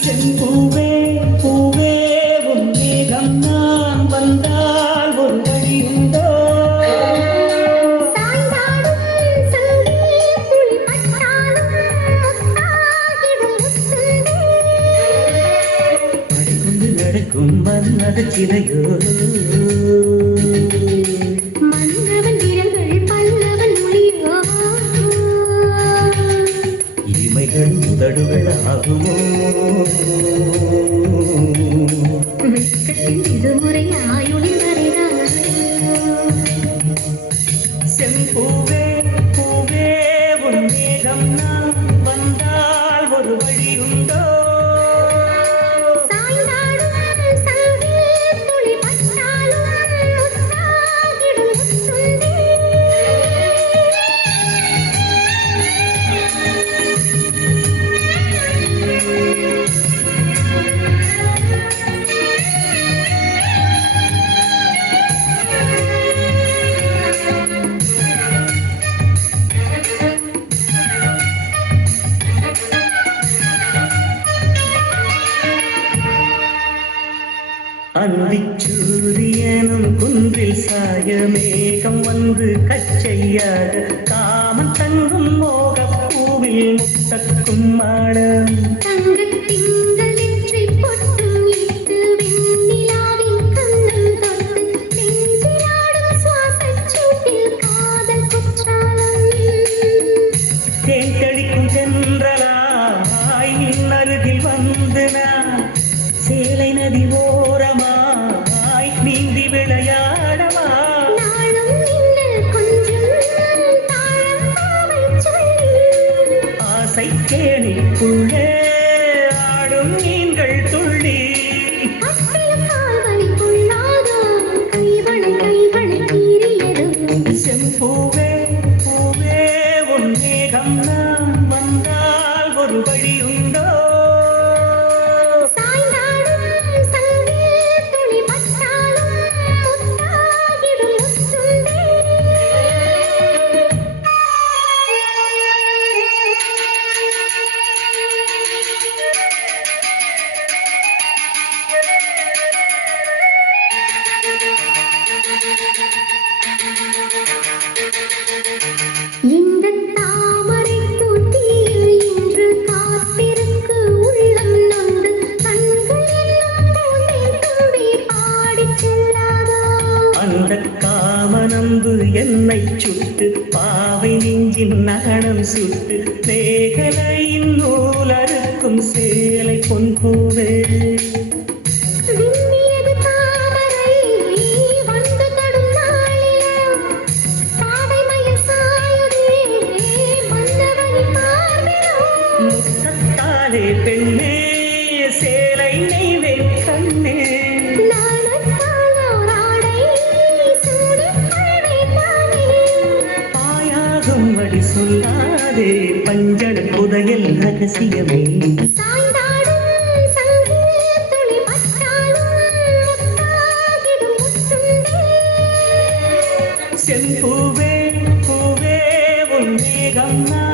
செம்பூவே பூவே உன் மேகம் நான் வந்தால் ஒரு வழி உண்டோ? படிக்கொண்டு நடக்கும் மன்னத சிலையோ மன்னவன் விரல்கள் பல்லவன் மொழியோ இமைகள் உதடுகள் ஆகுமோ? வெட்கத்தின் விடுமுறை ஆயுளில் வரைதான். செம்பூவே பூவே உன் மேகம் நான் வந்தால் ஒரு வழி உண்டோ? அந்திச்சூரியனும் குன்றில் சாய மேகம் வந்து கச்சையாக காமன் தங்கும் மோக பூவில் முத்தக்கும் மாடம் தங்கத்திங்கள் நெற்றி பொட்டும் இட்டு வெண்ணிலாவின் கண்ணம் தொட்டு நெஞ்சிலாடும் சுவாசச் சூட்டில் காதல் குற்றாலம். தேன் கழிக்கும் தென்றலாய் நின் அருகில் வந்து நான் சேலை நதி ஓரமாய் நீந்தி விளையாடவா? நாளும் நீங்கள் கொஞ்சம் தாழம் பாவை சொல்லி ஆசை கேணிக்குள்ளே ஆடும் மீன்கள் துள்ளி அத்தியும் கால்வலி கொள்ளாதோ கைவளை கீறியதும். செம்பூவே பூவே உன் மேகம் நான் வந்தால் ஒரு வழி உண்டோ? சாய்ந்தாடும் சங்கில் துளி பட்டாலும் முத்தாகிடும் முத்துண்டே. இந்த தாமரை தூத்தியில் இன்று காத்திருக்கு உள்ளம் நொந்து கண்கள் என்னும் பூந்தேன் தும்பி பாடிச் செல்லாதோ? அந்த காமனம்பு என்னை சுட்டு பாவை நெஞ்சின் நகனம் சுட்டு மேகலையின் நூல் அறுக்கும் சேலை பொன்பூவே விண்ணியது தாமரை வந்து கடும் நாளிலோ பாவை மயில் சாயுதே மன்னவனி பார்விலோ. முத்தத்தாலே பெண்ணே சேலை நெய்வே கண்ணே நாணத்தால் ஆடை சூடிக் கொள்வேன் நானே. பாயாகும் அடி சொல்லாதே பஞ்சட புதையல் ரகசியமே சாய்ந்தாடும் சங்கில் துளி பட்டாலும் முத்தாகிடும் முத்துண்டே. செம்பூவே பூவே உன் மேகம் நான்